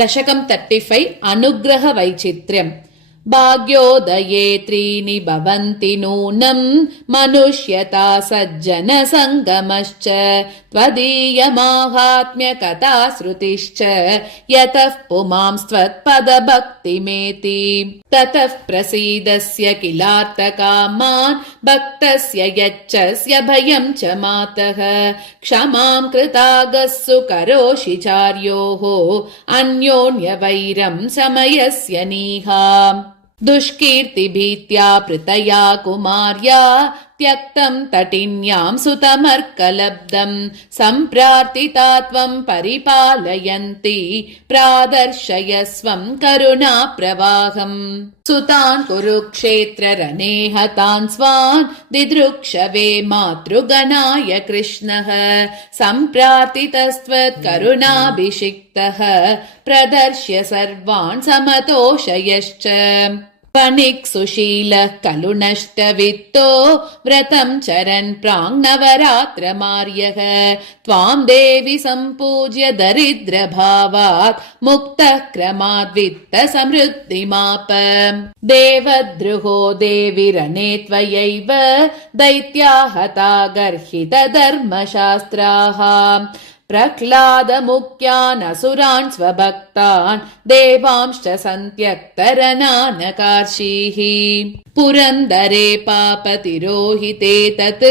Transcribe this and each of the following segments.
दशकं 35 अनुग्रह वैचित्र्यम् भाग्योदये त्रीणि भवन्ति नूनम् मनुष्यता सज्जन सङ्गमश्च त्वदीयमाहात्म्यकथा श्रुतिश्च यतः पुमांस्त्वत्पदभक्तिमेति ततः प्रसीदस्य किलार्थकामान् भक्तस्य यच्चस्य भयं च मातः क्षमां कृतागस्सु करोषि चार्योः अन्योन्यवैरं समयस्य नीहा दुष्कीर्तिभीत्या पृतया कुमार्या त्यक्तं तटिन्यां सुतमर्कलब्धं सम्प्रार्थिता त्वं परिपालयन्ति प्रादर्शयस्वं करुणाप्रवाहम् सुतान् कुरुक्षेत्ररणे हतान् स्वान् दिदृक्षवे मातृगणाय कृष्णः सम्प्रार्थितस्त्वत्करुणाभिषिक्तः प्रदर्श्य सर्वान् समतोषयश्च पणिक् सुशीलः खलु नष्टवित्तो व्रतं चरन् प्राङ्नवरात्रमार्यः त्वां देवि सम्पूज्य दरिद्रभावात् मुक्तः क्रमाद् वित्तसमृद्धिमाप देवद्रुहो देवि रणे त्वयैव दैत्या हता गर्हितधर्मशास्त्राः प्रह्लादमुख्यान् असुरान् स्वभक्तान् देवांश्च सन्त्यक्तरनानकार्षीः पुरन्दरे पापतिरोहिते तत्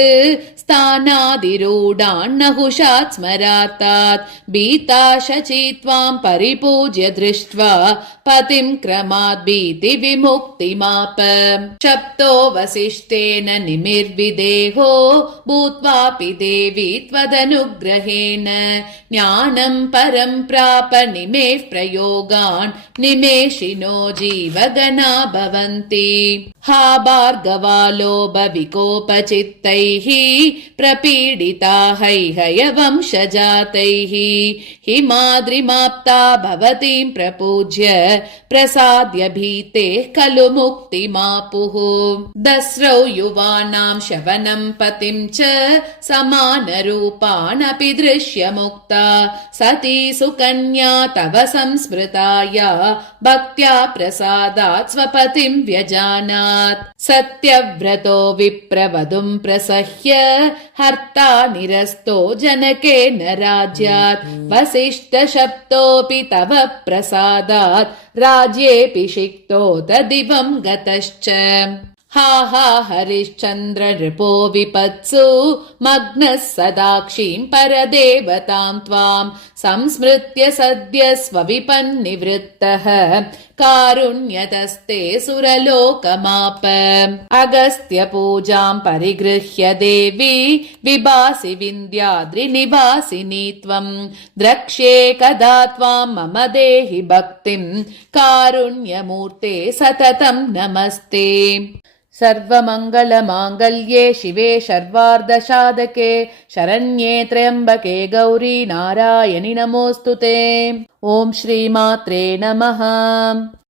स्थानादिरूढान्नहुषात् स्मरातात् भीता शची त्वां परिपूज्य दृष्ट्वा पतिं क्रमाद् भीतिविमुक्तिमाप शप्तो वसिष्ठेन निमिर्विदेहो भूत्वापि देवी त्वदनुग्रहेण ज्ञानं परं प्राप निमेः प्रयोगान् निमेषिनो जीवगणा भवन्ति हा भार्गवा लोभविकोपचित्तैः प्रपीडिता हैहयवंशजातैः हिमाद्रिमाप्ता भवतीं प्रपूज्य प्रसाद्य भीतेः खलु मुक्तिमापुः दस्रौ युवानां शवनं पतिं च समानरूपानपि दृश्यमुक्ता सती सुकन्या तव संस्मृताया भक्त्या प्रसादात् स्वपतिं व्यजानात् सत्यव्रतो विप्रवधुं प्रसह्य हर्ता निरस्तो जनकेन राज्यात् वसिष्ठशब्दोऽपि तव प्रसादात् राज्येऽपि शिक्तोत दिवं गतश्च हा हा हरिश्चन्द्र नृपो विपत्सु मग्नः सदाक्षीं परदेवतां त्वां संस्मृत्य सद्य स्वविपन्निवृत्तः कारुण्यतस्ते सुरलोकमाप अगस्त्य पूजां परिगृह्य देवी विभासि विन्ध्याद्रिनिवासिनी त्वं द्रक्ष्ये कदा त्वां मम देहि भक्तिं कारुण्यमूर्ते सततं नमस्ते सर्वमङ्गलमाङ्गल्ये शिवे सर्वार्धसाधके शरण्ये त्र्यम्बके गौरी नारायणि नमोऽस्तुते। ॐ श्रीमात्रे नमः।